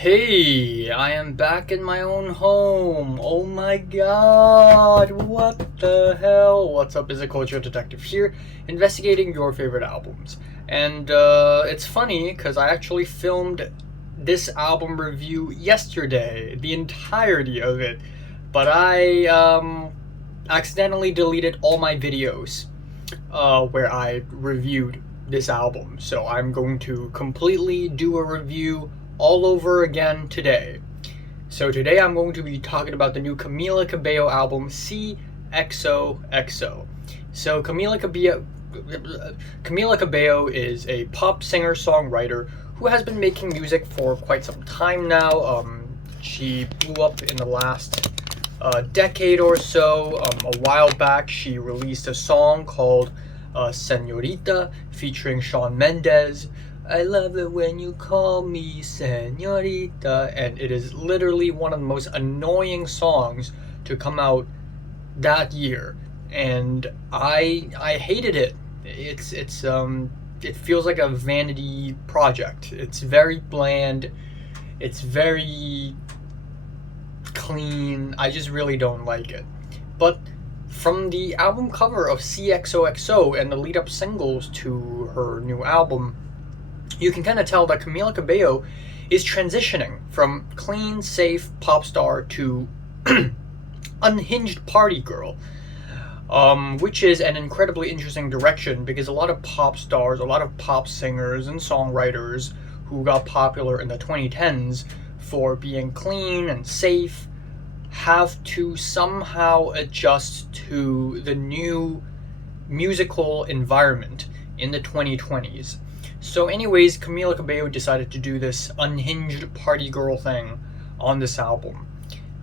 Hey, I am back in my own home. Oh my god, what the hell? What's up? Is a culture detective here, investigating your favorite albums. And it's funny because I actually filmed this album review yesterday, the entirety of it, but I accidentally deleted all my videos where I reviewed this album. So I'm going to completely do a review all over again today. So today I'm going to be talking about the new Camila Cabello album, XOXO. So Camila Cabello is a pop singer-songwriter who has been making music for quite some time now. She blew up in the last decade or so. A while back, she released a song called Senorita featuring Shawn Mendes. I love it when you call me Senorita, and it is literally one of the most annoying songs to come out that year, and I hated it. It feels like a vanity project. It's very bland. It's very clean. I just really don't like it. But from the album cover of XOXO and the lead-up singles to her new album, you can kind of tell that Camila Cabello is transitioning from clean, safe pop star to unhinged party girl, which is an incredibly interesting direction because a lot of pop stars, a lot of pop singers and songwriters who got popular in the 2010s for being clean and safe have to somehow adjust to the new musical environment in the 2020s. So anyways, Camila Cabello decided to do this unhinged party girl thing on this album,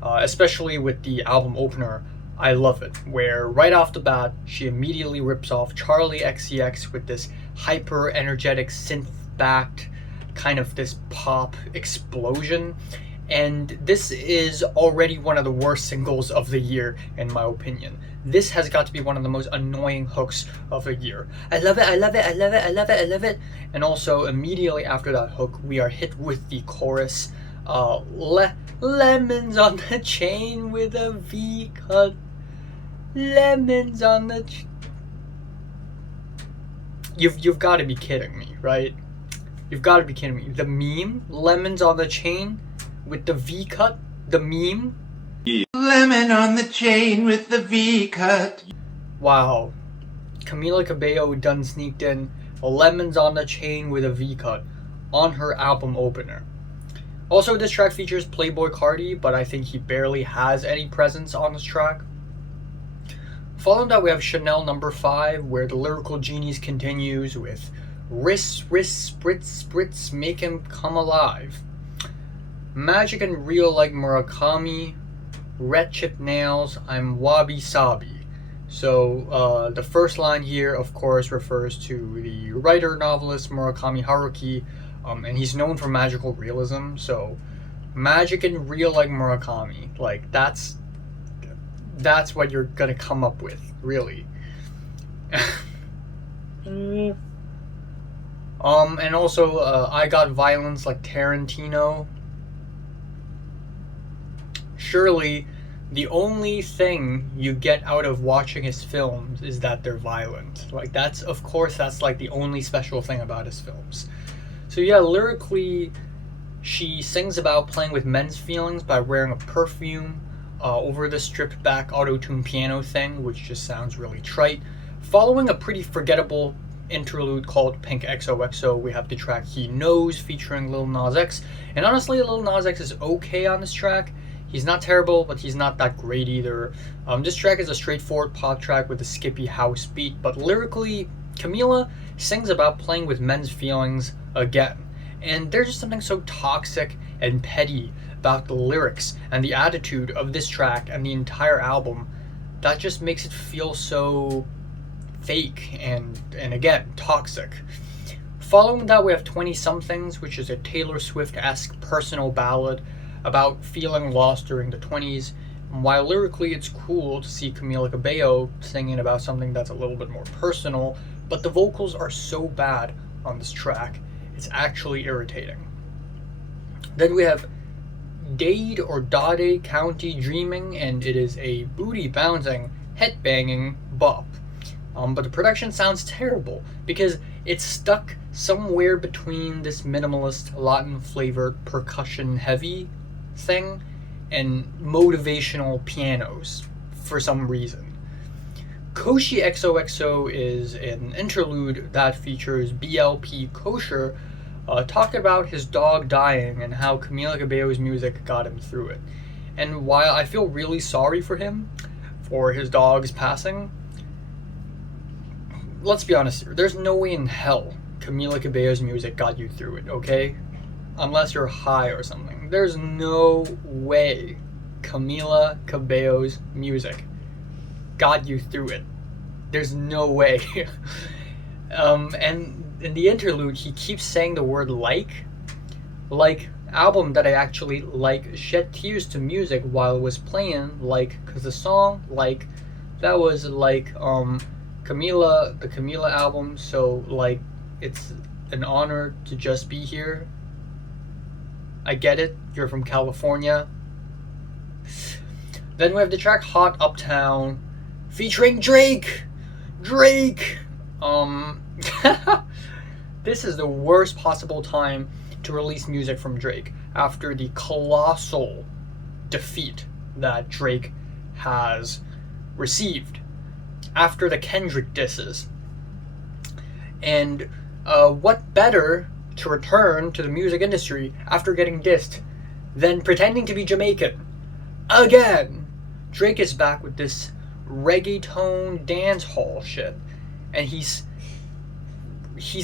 especially with the album opener, I Love It, where right off the bat, she immediately rips off Charlie XCX with this hyper energetic synth-backed kind of this pop explosion. And this is already one of the worst singles of the year, in my opinion. This has got to be one of the most annoying hooks of the year. I love it, I love it, I love it, I love it, I love it. And also, immediately after that hook, we are hit with the chorus. Lemons on the chain with a V cut. Lemons on the... You've got to be kidding me, right? You've got to be kidding me. The meme, lemons on the chain with the V cut, the meme. Lemon on the chain with the V cut. Wow. Camila Cabello done sneaked in lemons on the chain with a V cut on her album opener. Also, this track features Playboi Carti, but I think he barely has any presence on this track. Following that, we have Chanel No. 5, where the lyrical genius continues with Riss, Riss, Spritz, Spritz, make him come alive. Magic and real like Murakami, red chip nails, I'm wabi sabi. So the first line here, of course, refers to the writer novelist Murakami Haruki, and he's known for magical realism. So magic and real like Murakami, like that's what you're gonna come up with, really. And also I Got Violence like Tarantino. Surely, the only thing you get out of watching his films is that they're violent. Like, that's like the only special thing about his films. So yeah, lyrically, she sings about playing with men's feelings by wearing a perfume over the stripped back auto-tune piano thing, which just sounds really trite. Following a pretty forgettable interlude called Pink XOXO, we have the track He Knows featuring Lil Nas X. And honestly, Lil Nas X is okay on this track. He's not terrible, but he's not that great either. This track is a straightforward pop track with a skippy house beat, but lyrically, Camila sings about playing with men's feelings again. And there's just something so toxic and petty about the lyrics and the attitude of this track and the entire album that just makes it feel so fake and again, toxic. Following that, we have 20 Somethings, which is a Taylor Swift-esque personal ballad about feeling lost during the 20s. And while lyrically it's cool to see Camila Cabello singing about something that's a little bit more personal, but the vocals are so bad on this track, it's actually irritating. Then we have Dade or Dade County Dreaming, and it is a booty bouncing, head banging bop. But the production sounds terrible because it's stuck somewhere between this minimalist Latin flavored percussion heavy thing and motivational pianos for some reason. Koshi XOXO is an interlude that features BLP Kosher talking about his dog dying and how Camila Cabello's music got him through it. And while I feel really sorry for him for his dog's passing, let's be honest here, there's no way in hell Camila Cabello's music got you through it, okay? Unless you're high or something. There's no way Camila Cabello's music got you through it. There's no way. And in the interlude, he keeps saying the word like album that I actually like shed tears to music while it was playing, like, because the song like that was like the Camila album, so like it's an honor to just be here. I get it, you're from California. Then we have the track Hot Uptown featuring Drake. This is the worst possible time to release music from Drake after the colossal defeat that Drake has received after the Kendrick disses. And what better to return to the music industry after getting dissed than pretending to be Jamaican again? Drake is back with this reggaeton dance hall shit, and he's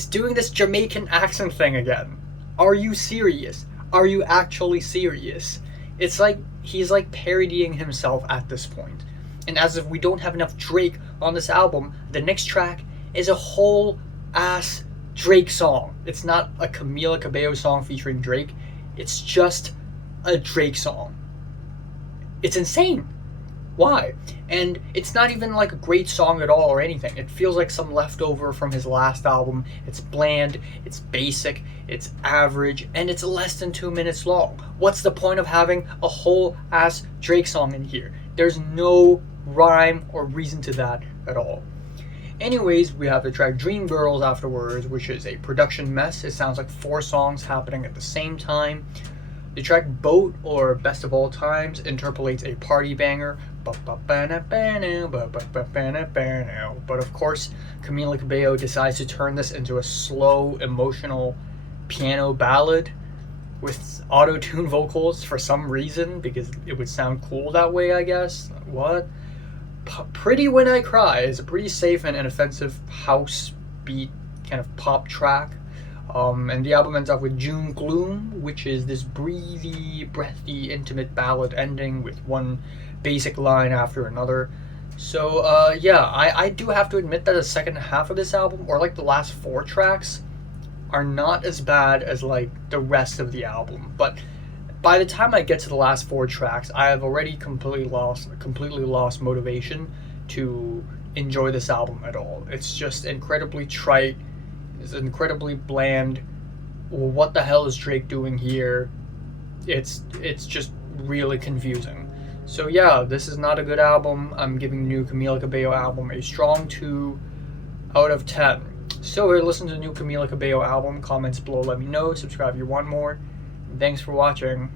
doing this Jamaican accent thing again. Are you serious? Are you actually serious? It's like he's like parodying himself at this point. And as if we don't have enough Drake on this album, the next track is a whole ass Drake song. It's not a Camila Cabello song featuring Drake. It's just a Drake song. It's insane. Why? And it's not even like a great song at all or anything. It feels like some leftover from his last album. It's bland, it's basic, it's average, and it's less than 2 minutes long. What's the point of having a whole ass Drake song in here? There's no rhyme or reason to that at all. Anyways, we have the track Dream Girls afterwards, which is a production mess. It sounds like 4 songs happening at the same time. The track Boat, or Best of All Times, interpolates a party banger. But of course, Camila Cabello decides to turn this into a slow, emotional piano ballad with auto-tune vocals for some reason, because it would sound cool that way, I guess. What? Pretty When I Cry is a pretty safe and inoffensive house beat kind of pop track. And the album ends up with June Gloom, which is this breathy, breathy, intimate ballad ending with one basic line after another. So, yeah, I do have to admit that the second half of this album, or like the last 4 tracks, are not as bad as like the rest of the album. But by the time I get to the last 4 tracks, I have already completely lost motivation to enjoy this album at all. It's just incredibly trite. It's incredibly bland. What the hell is Drake doing here? It's just really confusing. So yeah, this is not a good album. I'm giving the new Camila Cabello album a strong 2 out of 10. So if you listen to the new Camila Cabello album, comments below, let me know. Subscribe if you want more. Thanks for watching.